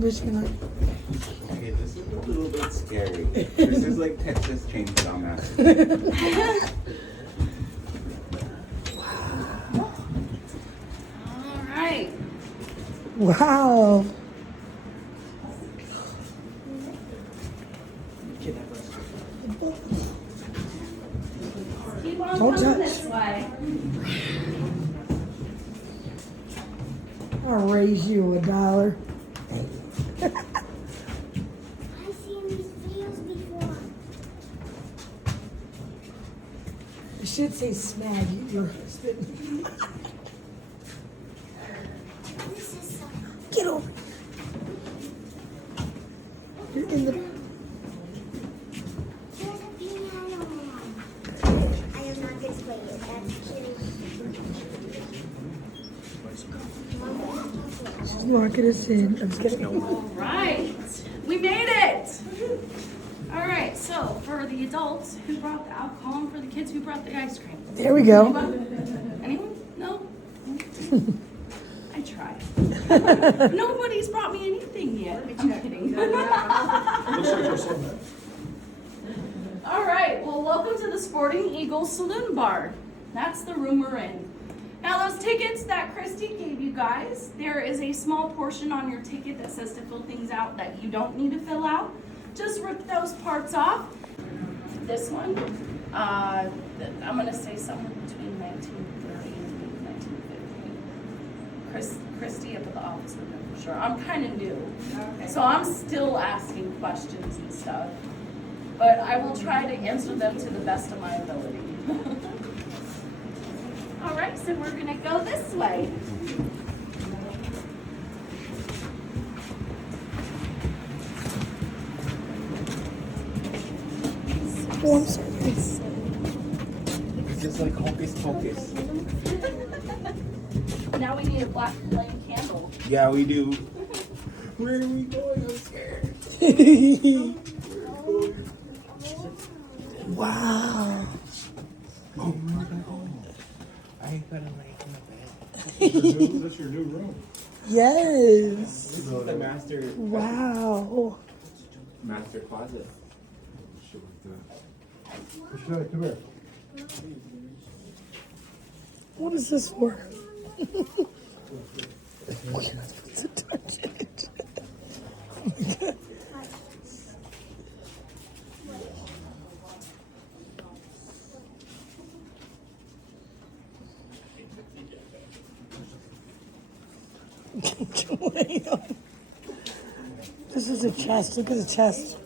Michigan. Okay, this is a little bit scary. This is like Texas Chainsaw Massacre. All right. Wow. Keep on Don't coming touch. this way. I'll raise you $1. I've seen these videos before. You should say snag your husband. This is so Get over here. You're in the. There's a piano. I am not going to play it. That's cute. She's locking us in. I'm just kidding. All right. We made it. All right. So for the adults, who brought the alcohol, and for the kids, who brought the ice cream? There we go. Anyone? No? I tried. Nobody's brought me anything yet. I'm kidding. All right. Well, welcome to the Sporting Eagle Saloon Bar. That's the room we're in. Now, those tickets that Christy gave you guys, there is a small portion on your ticket that says to fill things out that you don't need to fill out. Just rip those parts off. This one, I'm going to say somewhere between 1930 and 1950. Christy up at the office would know for sure. I'm kind of new, so I'm still asking questions and stuff. But I will try to answer them to the best of my ability. All right, so we're gonna go this way. Oh, I'm sorry. It's just like hocus pocus. Now we need a black flame candle. Yeah, we do. Where are we going? I'm scared. Wow. Oh my god. I ain't gonna lay in the bed. That's your new room. Yes. This is the Wow. master closet. Michelle, come here. What is this for? Oh, you're not supposed to touch it. This is a chest. Look at the chest.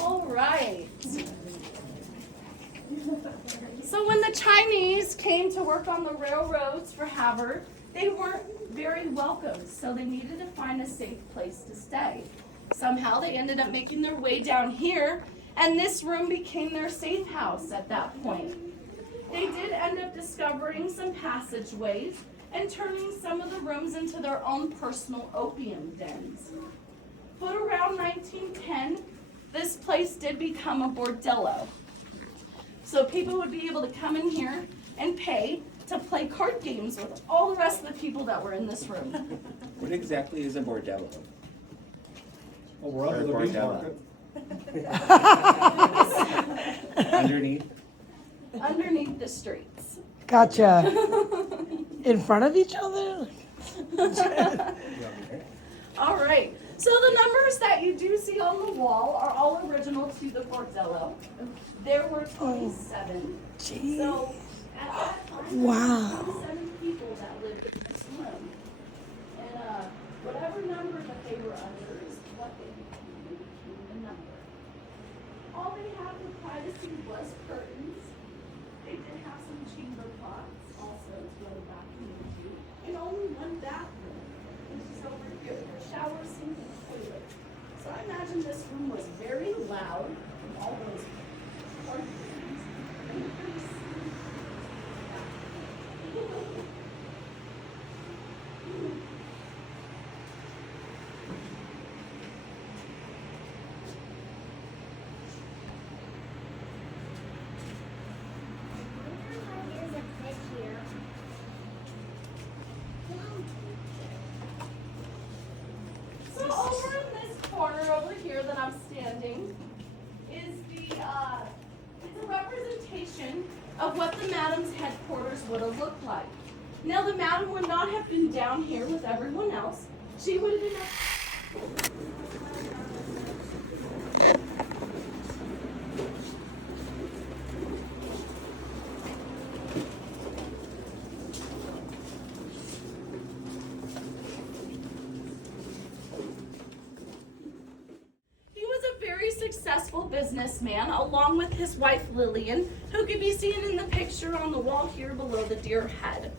All right. So when the Chinese came to work on the railroads for Havre, they weren't very welcome, so they needed to find a safe place to stay. Somehow they ended up making their way down here, and this room became their safe house at that point. They did end up discovering some passageways and turning some of the rooms into their own personal opium dens. But around 1910, this place did become a bordello. So people would be able to come in here and pay to play card games with all the rest of the people that were in this room. What exactly is a bordello? Oh, we're up Or to the beef Bordella. market. Underneath? Underneath the streets. Gotcha. In front of each other? All right. So the numbers that you do see on the wall are all original to the bordello. There were 27. Gee. So at that time, Wow. 27 people that lived in this room. And whatever number that they were under is what they became the number. All they had for privacy was curtains. They did have some chamber pots also to go bathroom into, and only one bathroom, which is over here, a shower, sink, and toilet. So I imagine this room was very loud from all those card games, and pretty sleepy. There's a fish here. landing is it's a representation of what the madam's headquarters would have looked like. Now the madam would not have been down here with everyone else. She would have been up. Successful businessman along with his wife Lillian, who could be seen in the picture on the wall here below the deer head.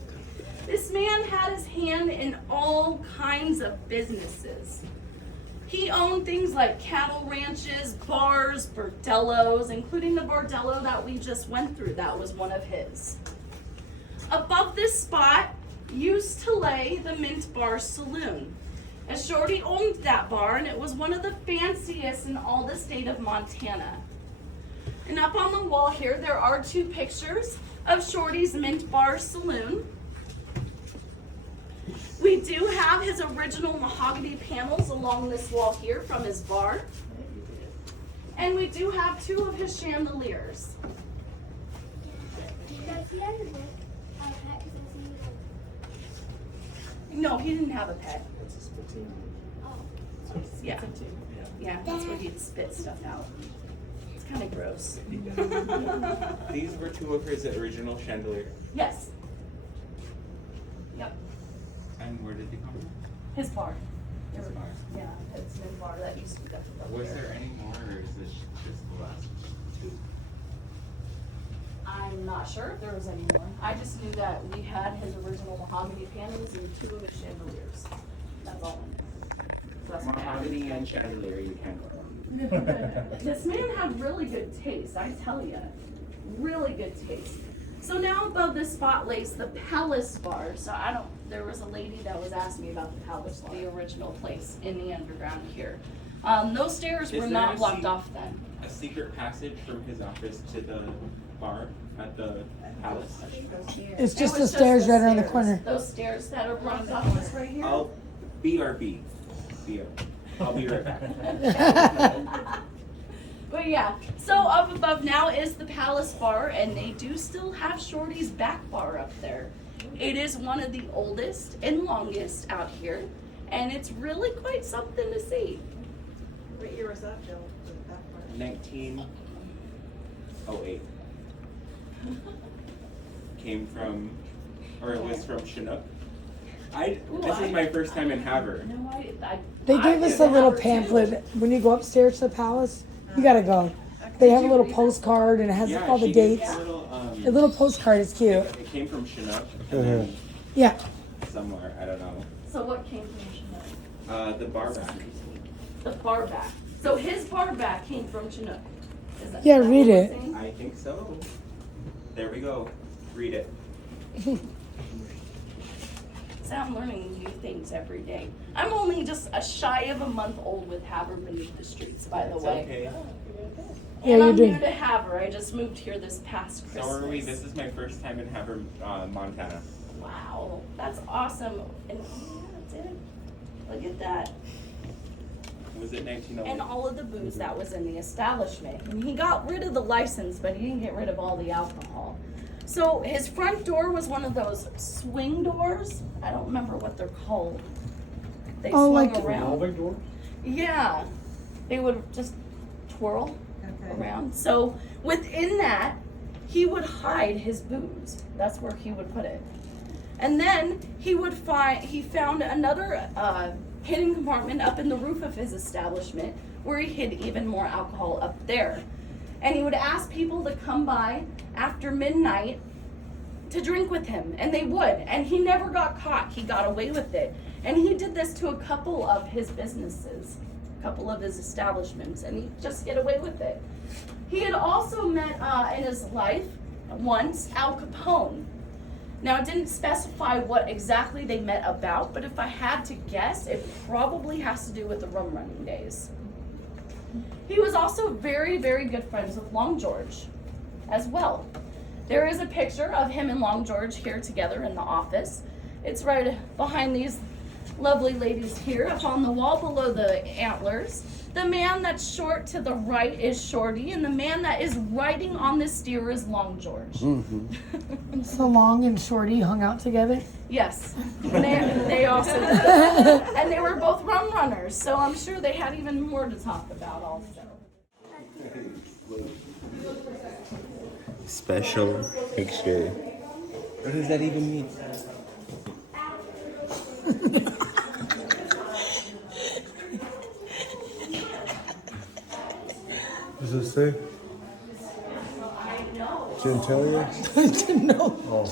This man had his hand in all kinds of businesses. He owned things like cattle ranches, bars, bordellos, including the bordello that we just went through. That was one of his. Above this spot used to lay the Mint Bar Saloon. And Shorty owned that bar, and it was one of the fanciest in all the state of Montana. And up on the wall here, there are two pictures of Shorty's Mint Bar Saloon. We do have his original mahogany panels along this wall here from his bar. And we do have two of his chandeliers. Does he have a book? No, he didn't have a pet. Oh. Yeah. Yeah, that's where he'd spit stuff out. It's kind of gross. These were two of his original chandeliers. Yes. Yep. And where did they come from? His bar. His bar. Yeah, it's an bar that used to be up Was there. there any more, or is this just the last two? I'm not sure if there was any more. I just knew that we had his original mahogany panels and two of his chandeliers. That's all I know. So that's what I have. Mahogany and chandelier, you can't go wrong. This man had really good taste, I tell you. Really good taste. So now above this spot lays the Palace Bar. So there was a lady that was asking me about the Palace Bar, the original place in the underground here. Those stairs Is were there not a blocked off then. A secret passage from his office to the bar at the palace? It's just It the was stairs right around the stairs. corner. Those stairs that are blocked off just right here. I'll BRB. I'll be right back. But yeah, so up above now is the Palace Bar, and they do still have Shorty's back bar up there. It is one of the oldest and longest out here, and it's really quite something to see. What year was that, Jill? 1908. Came from, or it was from Chinook. This is my first time in Havre. No, They gave us a little pamphlet when you go upstairs to the palace. You gotta go. They have a little postcard and it has all the she gave me dates. a A little postcard is cute. It came from Chinook and then Yeah. somewhere, I don't know. So what came from Chinook? The bar back. The bar back. So his bar back came from Chinook. Yeah, that read what it. we're saying? I think so. There we go. Read it. So I'm learning new things every day. I'm only just a shy of a month old with Havre beneath the streets, by the It's way. okay. Yeah, And you're I'm doing- new to Havre. I just moved here this past Christmas. So are we. This is my first time in Havre, Montana. Wow, that's awesome. And yeah, dude, look at that. Was it 1908? And all of the booze that was in the establishment. And he got rid of the license, but he didn't get rid of all the alcohol. So his front door was one of those swing doors. I don't remember what they're called. They Oh, swung like- around. Revolving door? Yeah, they would just twirl around. So within that, he would hide his booze. That's where he would put it. And then he found another hidden compartment up in the roof of his establishment where he hid even more alcohol up there. And he would ask people to come by after midnight to drink with him, and they would. And he never got caught. He got away with it. And he did this to a couple of his businesses, a couple of his establishments, and he'd just get away with it. He had also met in his life once Al Capone. Now, it didn't specify what exactly they met about, but if I had to guess, it probably has to do with the rum running days. He was also very, very good friends with Long George as well. There is a picture of him and Long George here together in the office. It's right behind these lovely ladies here. Up on the wall below the antlers, the man that's short to the right is Shorty, and the man that is riding on the steer is Long George. So Long and Shorty hung out together. Yes, and they also did. And they were both rum runners, so I'm sure they had even more to talk about also. Special picture. What does that even mean? Does it say? Genitalia? No. Oh.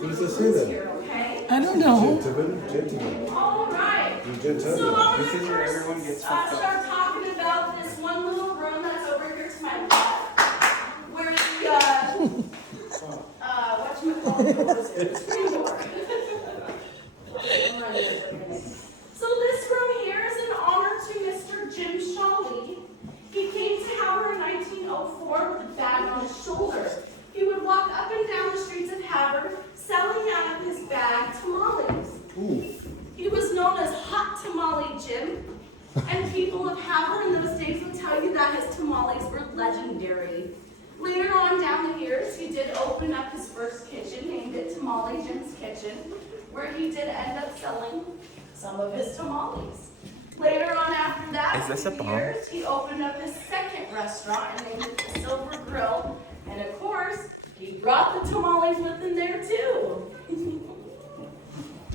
What does it say then? I don't know. Gentleman. All right. Genitalia. So I'm gonna first start talking about this one little room that's over here to my left, where the whatchamacallit screen door. So this room here is in honor to Mr. Jim Shawley. He came to Havre in 1904 with a bag on his shoulder. He would walk up and down the streets of Havre, selling out of his bag tamales. He was known as Hot Tamale Jim, and people of Havre in those days would tell you that his tamales were legendary. Later on down the years, he did open up his first kitchen, named it Tamale Jim's Kitchen, where he did end up selling some of his tamales. Later on after that, Is this a bomb? years, he opened up his second restaurant and named it the Silver Grill, and of course, he brought the tamales with him there too.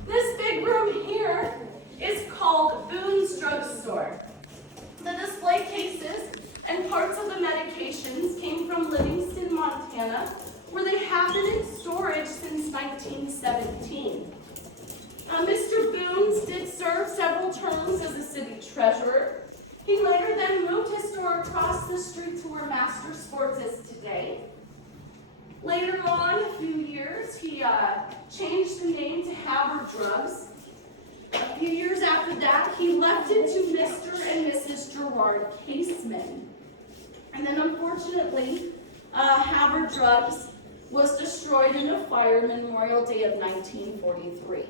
This big room here is called Boone's Drugstore. The display cases and parts of the medications came from Livingston, Montana, where they have been in storage since 1917. Mr. Boone's did serve several terms as a city treasurer. He later then moved his store across the street to where Master Sports is today. Later on, a few years, he changed the name to Havre Drugs. A few years after that, he left it to Mr. and Mrs. Gerard Caseman. And then unfortunately, Havre Drugs was destroyed in a fire Memorial Day of 1943.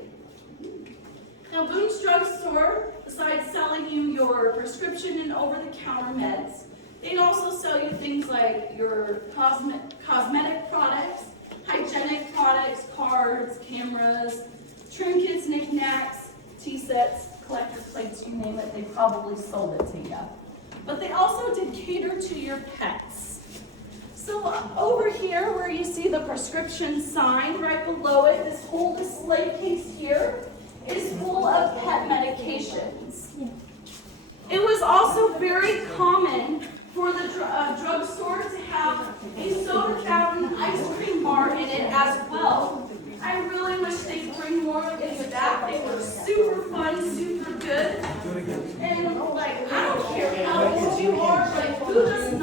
Now, Boone's Drugstore, besides selling you your prescription and over-the-counter meds, they also sell you things like your cosmetic products, hygienic products, cards, cameras, trinkets, knickknacks, tea sets, collector's plates, you name it, they probably sold it to you. But they also did cater to your pets. So over here where you see the prescription sign, right below it, this whole display case here is full of pet medications. It was also very common for the drugstore to have a soda fountain ice cream bar in it as well. I really wish they'd bring more of these back. They were super fun, super good. And like, I don't care how old you are, like who doesn't